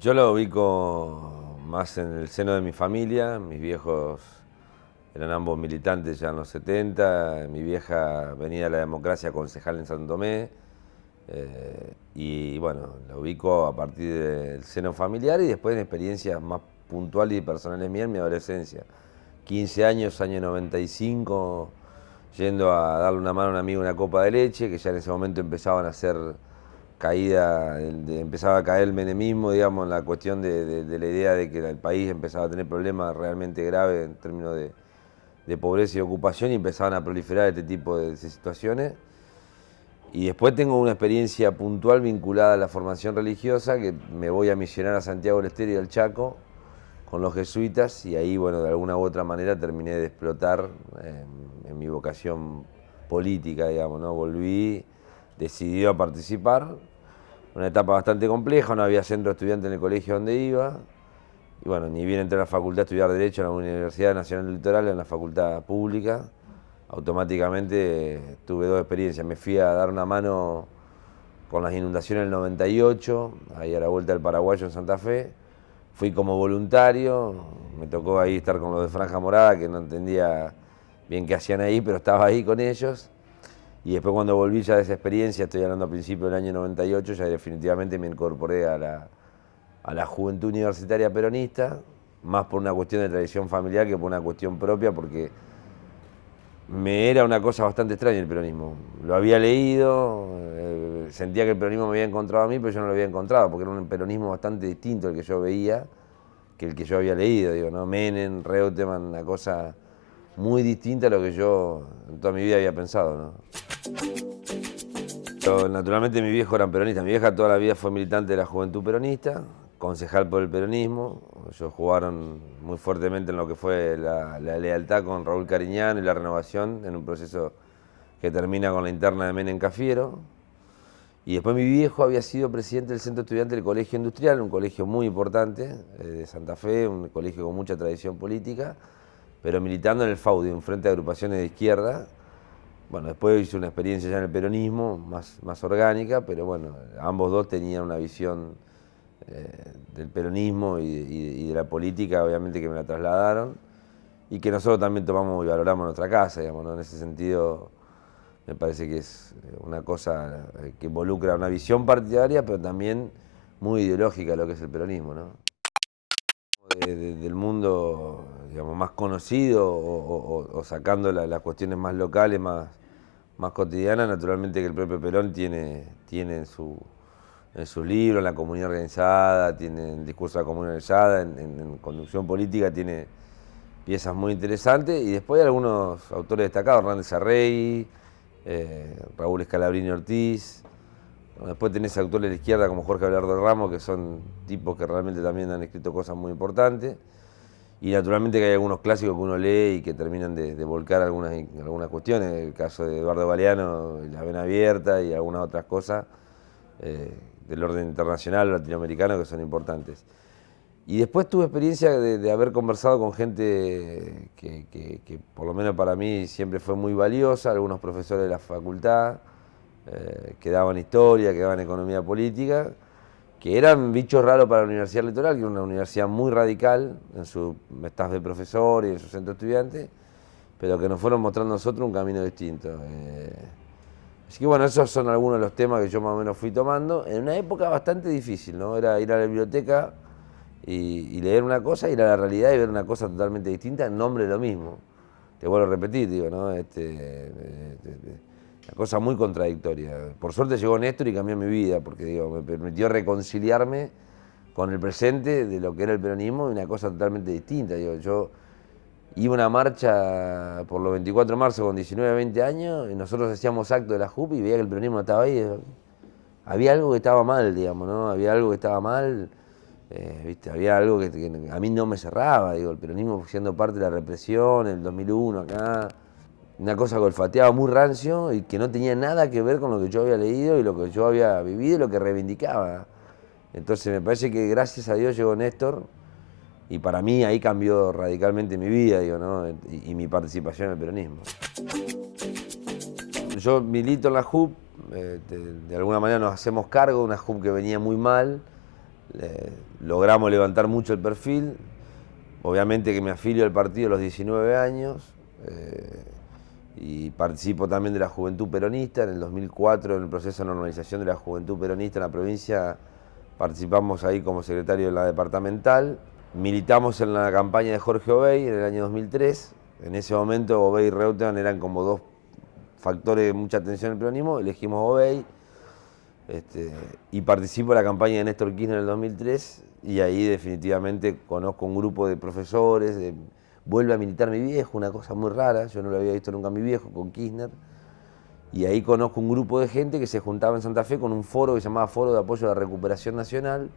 Yo lo ubico más en el seno de mi familia. Mis viejos eran ambos militantes ya en los 70. Mi vieja venía de la democracia concejal en San Tomé. Y bueno, lo ubico a partir del seno familiar y después en experiencias más puntuales y personales mías en mi adolescencia. 15 años, año 95, yendo a darle una mano a un amigo una copa de leche, que ya en ese momento empezaban a hacer empezaba a caer el menemismo, digamos, en la cuestión de la idea de que el país empezaba a tener problemas realmente graves en términos de pobreza y ocupación y empezaban a proliferar este tipo de situaciones. Y después tengo una experiencia puntual vinculada a la formación religiosa, que me voy a misionar a Santiago del Estero y al Chaco con los jesuitas y ahí, bueno, de alguna u otra manera terminé de explotar en mi vocación política, digamos, ¿no? Volví decidido a participar, una etapa bastante compleja, no había centro estudiante en el colegio donde iba, y bueno, ni bien entré a la facultad a estudiar Derecho en la Universidad Nacional del Litoral, en la facultad pública, automáticamente tuve dos experiencias. Me fui a dar una mano con las inundaciones del 98, ahí a la vuelta del Paraguayo en Santa Fe. Fui como voluntario, me tocó ahí estar con los de Franja Morada, que no entendía bien qué hacían ahí, pero estaba ahí con ellos. Y después cuando volví ya de esa experiencia, estoy hablando a principios del año 98, ya definitivamente me incorporé a la juventud universitaria peronista, más por una cuestión de tradición familiar que por una cuestión propia, porque me era una cosa bastante extraña el peronismo. Lo había leído, sentía que el peronismo me había encontrado a mí, pero yo no lo había encontrado, porque era un peronismo bastante distinto al que yo veía, que el que yo había leído, digo, ¿no? Menem, Reutemann, una cosa muy distinta a lo que yo en toda mi vida había pensado, ¿no? Pero, naturalmente mi viejo era peronista, mi vieja toda la vida fue militante de la Juventud Peronista, concejal por el peronismo, ellos jugaron muy fuertemente en lo que fue la lealtad con Raúl Cariñán y la renovación en un proceso que termina con la interna de Menem Cafiero. Y después mi viejo había sido presidente del Centro Estudiante del Colegio Industrial, un colegio muy importante de Santa Fe, un colegio con mucha tradición política, pero militando en el FAUDI, un frente de agrupaciones de izquierda. Bueno, después hice una experiencia ya en el peronismo, más orgánica, pero bueno, ambos dos tenían una visión del peronismo y de la política, obviamente que me la trasladaron, y que nosotros también tomamos y valoramos en nuestra casa, digamos, ¿no? En ese sentido, me parece que es una cosa que involucra una visión partidaria, pero también muy ideológica lo que es el peronismo, ¿no? Del mundo, digamos, más conocido o sacando las cuestiones más locales, más cotidianas, naturalmente que el propio Perón tiene en sus libros, en la comunidad organizada, tiene en el discurso de la comunidad organizada, en conducción política, tiene piezas muy interesantes. Y después hay algunos autores destacados, Hernández Arrey, Raúl Scalabrini Ortiz. Después tenés autores de la izquierda como Jorge Abelardo Ramos, que son tipos que realmente también han escrito cosas muy importantes. Y naturalmente que hay algunos clásicos que uno lee y que terminan de volcar algunas cuestiones. El caso de Eduardo Galeano, La Vena Abierta y algunas otras cosas del orden internacional o latinoamericano que son importantes. Y después tuve experiencia de haber conversado con gente que por lo menos para mí siempre fue muy valiosa, algunos profesores de la facultad, que daban historia, que daban economía política, que eran bichos raros para la Universidad Litoral, que era una universidad muy radical en su staff de profesores y en su centro de estudiantes, pero que nos fueron mostrando a nosotros un camino distinto. Así que bueno, esos son algunos de los temas que yo más o menos fui tomando, en una época bastante difícil, ¿no? Era ir a la biblioteca y leer una cosa, ir a la realidad y ver una cosa totalmente distinta en nombre de lo mismo. Te vuelvo a repetir, digo, ¿no? Una cosa muy contradictoria. Por suerte llegó Néstor y cambió mi vida, porque digo, me permitió reconciliarme con el presente de lo que era el peronismo y una cosa totalmente distinta. Digo, yo iba a una marcha por los 24 de marzo con 19 a 20 años y nosotros hacíamos acto de la JUP y veía que el peronismo no estaba ahí. Había algo que estaba mal, digamos, ¿no? Había algo que estaba mal. ¿Viste? Había algo que a mí no me cerraba, digo, el peronismo siendo parte de la represión, en el 2001 acá, una cosa que olfateaba muy rancio y que no tenía nada que ver con lo que yo había leído y lo que yo había vivido y lo que reivindicaba. Entonces me parece que gracias a Dios llegó Néstor y para mí ahí cambió radicalmente mi vida, digo, ¿no? Y mi participación en el peronismo. Yo milito en la JUP, de alguna manera nos hacemos cargo de una JUP que venía muy mal, Logramos levantar mucho el perfil. Obviamente que me afilio al partido a los 19 años y participo también de la Juventud Peronista. En el 2004, en el proceso de normalización de la Juventud Peronista en la provincia, participamos ahí como secretario de la departamental. Militamos en la campaña de Jorge Obey en el año 2003. En ese momento Obey y Reutemann eran como dos factores de mucha atención en el peronismo. Elegimos Obey y participo en la campaña de Néstor Kirchner en el 2003 y ahí definitivamente conozco un grupo de profesores. Vuelve a militar mi viejo, una cosa muy rara, yo no lo había visto nunca a mi viejo con Kirchner. Y ahí conozco un grupo de gente que se juntaba en Santa Fe con un foro que se llamaba Foro de Apoyo a la Recuperación Nacional,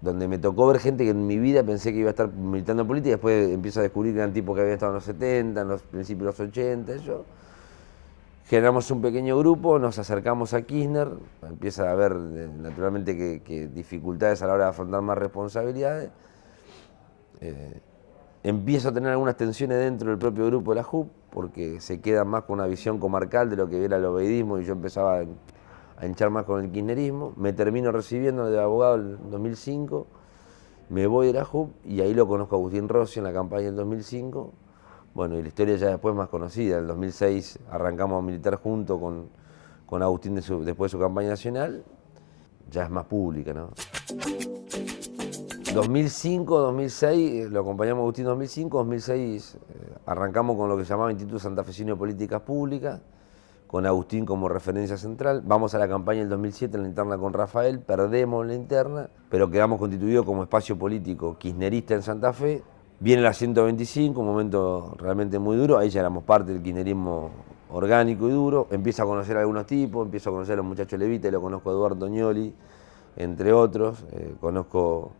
donde me tocó ver gente que en mi vida pensé que iba a estar militando en política, y después empiezo a descubrir que eran tipos que habían estado en los 70, en los principios de los 80, eso. Generamos un pequeño grupo, nos acercamos a Kirchner, empieza a haber naturalmente que dificultades a la hora de afrontar más responsabilidades. Empiezo a tener algunas tensiones dentro del propio grupo de la JUP, porque se queda más con una visión comarcal de lo que era el obeidismo y yo empezaba a hinchar más con el kirchnerismo. Me termino recibiendo de abogado en 2005, me voy de la JUP y ahí lo conozco a Agustín Rossi en la campaña del 2005. Bueno, y la historia ya después más conocida. En el 2006 arrancamos a militar junto con Agustín después de su campaña nacional. Ya es más pública, ¿no? 2005, 2006, lo acompañamos a Agustín en 2005, 2006 arrancamos con lo que se llamaba Instituto Santafesino de Políticas Públicas, con Agustín como referencia central. Vamos a la campaña del 2007 en la interna con Rafael, perdemos en la interna, pero quedamos constituidos como espacio político kirchnerista en Santa Fe. Viene la 125, un momento realmente muy duro, ahí ya éramos parte del kirchnerismo orgánico y duro. Empiezo a conocer a algunos tipos, empiezo a conocer a los muchachos Levita, lo conozco a Eduardo Tognoli, entre otros, conozco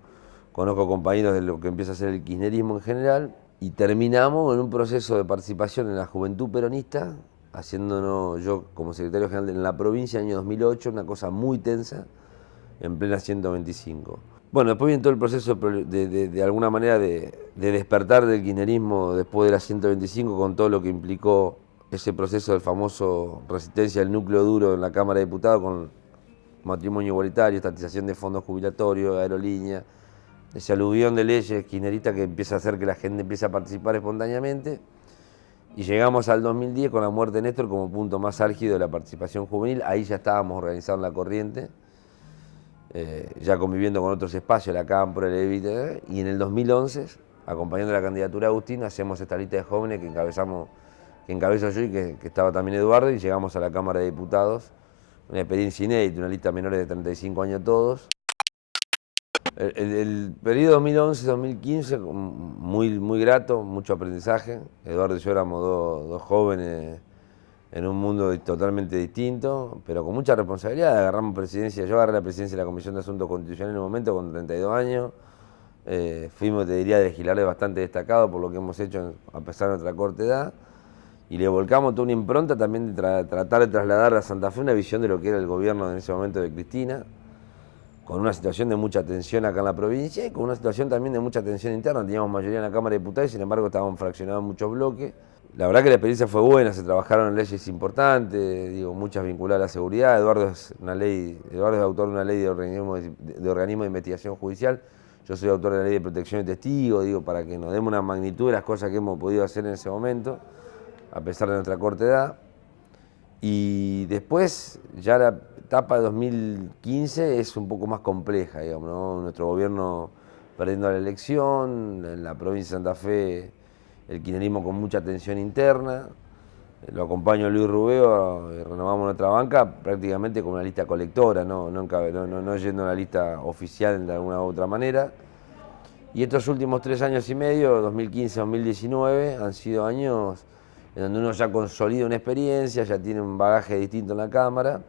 compañeros de lo que empieza a ser el kirchnerismo en general, y terminamos en un proceso de participación en la Juventud Peronista, haciéndonos yo como secretario general en la provincia en el año 2008, una cosa muy tensa, en plena 125. Bueno, después viene todo el proceso de alguna manera de despertar del kirchnerismo después de la 125, con todo lo que implicó ese proceso del famoso resistencia del núcleo duro en la Cámara de Diputados, con matrimonio igualitario, estatización de fondos jubilatorios, aerolínea, ese aluvión de leyes kirchneristas que empieza a hacer que la gente empiece a participar espontáneamente. Y llegamos al 2010 con la muerte de Néstor como punto más álgido de la participación juvenil. Ahí ya estábamos organizados en la corriente, ya conviviendo con otros espacios, la Cámpora, el Evita, y en el 2011, acompañando la candidatura de Agustín, hacemos esta lista de jóvenes que encabezo yo y que estaba también Eduardo, y llegamos a la Cámara de Diputados, una experiencia inédita, una lista de menores de 35 años todos. El periodo 2011-2015, muy grato, mucho aprendizaje. Eduardo y yo éramos dos jóvenes en un mundo totalmente distinto, pero con mucha responsabilidad. Agarramos presidencia, yo agarré la presidencia de la Comisión de Asuntos Constitucionales en un momento con 32 años. Fuimos, te diría, legisladores bastante destacados por lo que hemos hecho a pesar de nuestra corta edad. Y le volcamos toda una impronta también de tratar de trasladar a Santa Fe una visión de lo que era el gobierno en ese momento de Cristina, con una situación de mucha tensión acá en la provincia y con una situación también de mucha tensión interna. Teníamos mayoría en la Cámara de Diputados y sin embargo estábamos fraccionados en muchos bloques. La verdad que la experiencia fue buena, se trabajaron en leyes importantes, muchas vinculadas a la seguridad. Eduardo es autor de una ley de organismo de investigación judicial. Yo soy autor de la ley de protección de testigos, para que nos demos una magnitud de las cosas que hemos podido hacer en ese momento, a pesar de nuestra corta edad. Y después, ya la etapa de 2015 es un poco más compleja, ¿no? Nuestro gobierno perdiendo la elección, en la provincia de Santa Fe el kirchnerismo con mucha tensión interna. Lo acompaño a Luis Rubeo, renovamos nuestra banca prácticamente con una lista colectora, no yendo a una lista oficial de alguna u otra manera. Y estos últimos 3 años y medio, 2015-2019, han sido años en donde uno ya consolida una experiencia, ya tiene un bagaje distinto en la Cámara,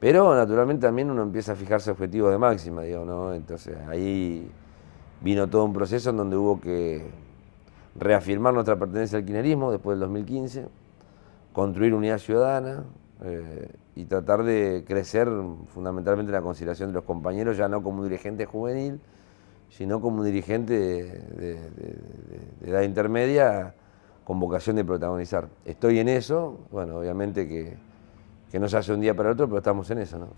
pero naturalmente también uno empieza a fijarse objetivos de máxima, ¿no? Entonces ahí vino todo un proceso en donde hubo que reafirmar nuestra pertenencia al kirchnerismo después del 2015, construir unidad ciudadana y tratar de crecer fundamentalmente la consideración de los compañeros, ya no como un dirigente juvenil, sino como un dirigente de edad intermedia con vocación de protagonizar. Estoy en eso, bueno, obviamente que no se hace un día para el otro, pero estamos en eso, ¿no?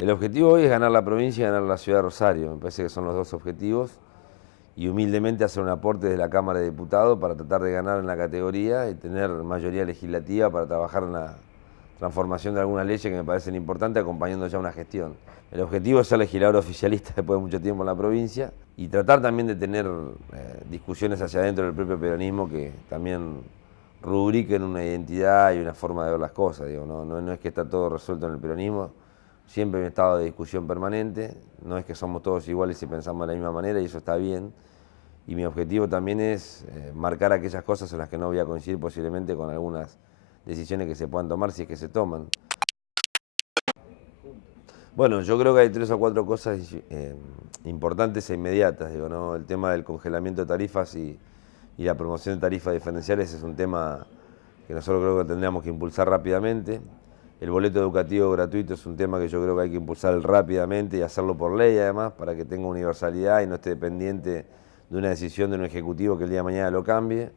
El objetivo hoy es ganar la provincia y ganar la ciudad de Rosario. Me parece que son los dos objetivos. Y humildemente hacer un aporte de la Cámara de Diputados para tratar de ganar en la categoría y tener mayoría legislativa para trabajar en la transformación de algunas leyes que me parecen importantes, acompañando ya una gestión. El objetivo es ser legislador oficialista después de mucho tiempo en la provincia y tratar también de tener discusiones hacia adentro del propio peronismo que también rubriquen una identidad y una forma de ver las cosas. Digo, no es que está todo resuelto en el peronismo, siempre hay un estado de discusión permanente, no es que somos todos iguales y pensamos de la misma manera y eso está bien. Y mi objetivo también es marcar aquellas cosas en las que no voy a coincidir posiblemente con algunas decisiones que se puedan tomar si es que se toman. Bueno, yo creo que hay 3 o 4 cosas importantes e inmediatas. Digo, ¿no? El tema del congelamiento de tarifas y la promoción de tarifas diferenciales es un tema que nosotros creo que tendríamos que impulsar rápidamente. El boleto educativo gratuito es un tema que yo creo que hay que impulsar rápidamente y hacerlo por ley además, para que tenga universalidad y no esté dependiente de una decisión de un ejecutivo que el día de mañana lo cambie.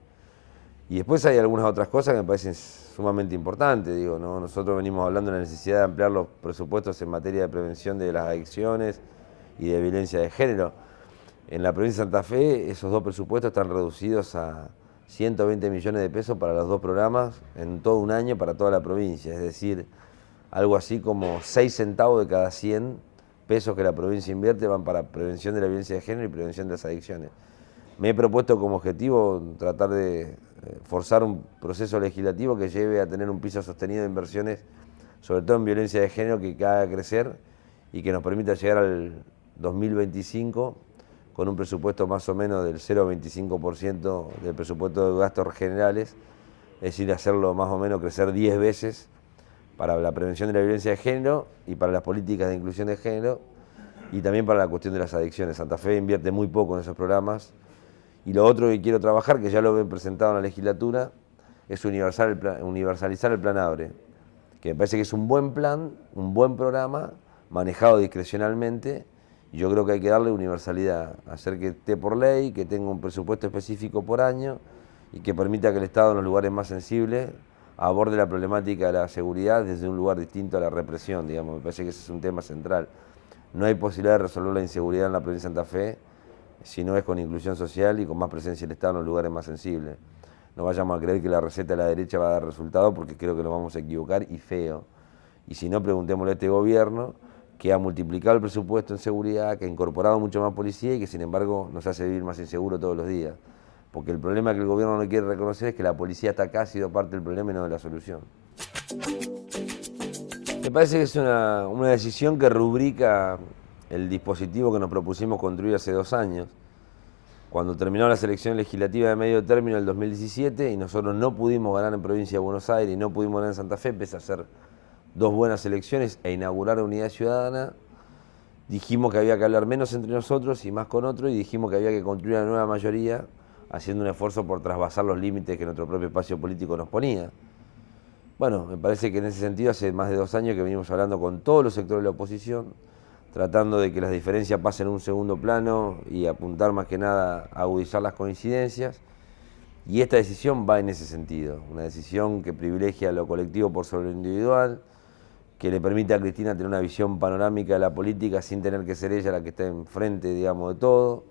Y después hay algunas otras cosas que me parecen sumamente importantes. Digo, ¿no? Nosotros venimos hablando de la necesidad de ampliar los presupuestos en materia de prevención de las adicciones y de violencia de género. En la provincia de Santa Fe esos 2 presupuestos están reducidos a 120 millones de pesos para los 2 programas en todo un año para toda la provincia. Es decir, algo así como 6 centavos de cada 100 pesos que la provincia invierte van para prevención de la violencia de género y prevención de las adicciones. Me he propuesto como objetivo tratar de forzar un proceso legislativo que lleve a tener un piso sostenido de inversiones, sobre todo en violencia de género, que haga crecer y que nos permita llegar al 2025 con un presupuesto más o menos del 0,25% del presupuesto de gastos generales, es decir, hacerlo más o menos crecer 10 veces para la prevención de la violencia de género y para las políticas de inclusión de género y también para la cuestión de las adicciones. Santa Fe invierte muy poco en esos programas. Y lo otro que quiero trabajar, que ya lo he presentado en la legislatura, es universalizar el plan ABRE, que me parece que es un buen plan, un buen programa, manejado discrecionalmente, y yo creo que hay que darle universalidad, hacer que esté por ley, que tenga un presupuesto específico por año y que permita que el Estado en los lugares más sensibles aborde la problemática de la seguridad desde un lugar distinto a la represión, digamos. Me parece que ese es un tema central. No hay posibilidad de resolver la inseguridad en la provincia de Santa Fe si no es con inclusión social y con más presencia del Estado en los lugares más sensibles. No vayamos a creer que la receta de la derecha va a dar resultado, porque creo que nos vamos a equivocar y feo. Y si no, preguntémosle a este gobierno que ha multiplicado el presupuesto en seguridad, que ha incorporado mucho más policía y que sin embargo nos hace vivir más inseguros todos los días. Porque el problema que el gobierno no quiere reconocer es que la policía está acá, ha sido parte del problema y no de la solución. Me parece que es una decisión que rubrica el dispositivo que nos propusimos construir hace 2 años, cuando terminó la elección legislativa de medio término del 2017 y nosotros no pudimos ganar en provincia de Buenos Aires y no pudimos ganar en Santa Fe, pese a hacer 2 buenas elecciones e inaugurar la Unidad Ciudadana. Dijimos que había que hablar menos entre nosotros y más con otros, y dijimos que había que construir una nueva mayoría haciendo un esfuerzo por trasvasar los límites que nuestro propio espacio político nos ponía. Bueno, me parece que en ese sentido hace más de 2 años que venimos hablando con todos los sectores de la oposición, tratando de que las diferencias pasen a un segundo plano y apuntar más que nada a agudizar las coincidencias. Y esta decisión va en ese sentido, una decisión que privilegia lo colectivo por sobre lo individual, que le permite a Cristina tener una visión panorámica de la política sin tener que ser ella la que esté enfrente, digamos, de todo,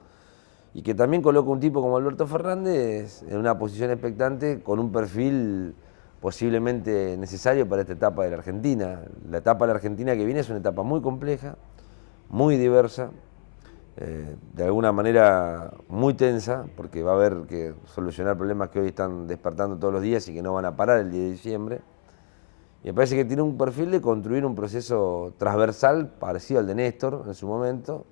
y que también coloca un tipo como Alberto Fernández en una posición expectante con un perfil posiblemente necesario para esta etapa de la Argentina. La etapa de la Argentina que viene es una etapa muy compleja, muy diversa, de alguna manera muy tensa, porque va a haber que solucionar problemas que hoy están despertando todos los días y que no van a parar el 10 de diciembre. Y me parece que tiene un perfil de construir un proceso transversal parecido al de Néstor en su momento,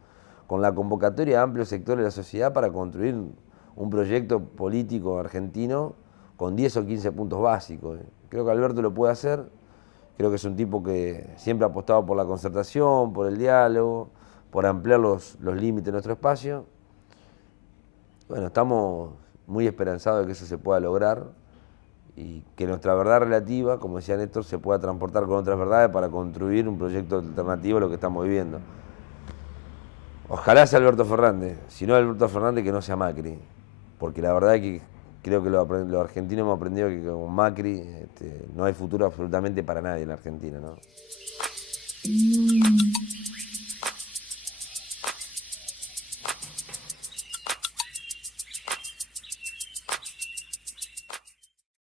con la convocatoria de amplios sectores de la sociedad para construir un proyecto político argentino con 10 o 15 puntos básicos. Creo que Alberto lo puede hacer. Creo que es un tipo que siempre ha apostado por la concertación, por el diálogo, por ampliar los límites de nuestro espacio. Bueno, estamos muy esperanzados de que eso se pueda lograr y que nuestra verdad relativa, como decía Néstor, se pueda transportar con otras verdades para construir un proyecto alternativo a lo que estamos viviendo. Ojalá sea Alberto Fernández, si no Alberto Fernández, que no sea Macri, porque la verdad es que creo que los argentinos hemos aprendido que con Macri no hay futuro absolutamente para nadie en la Argentina, ¿no? Mm.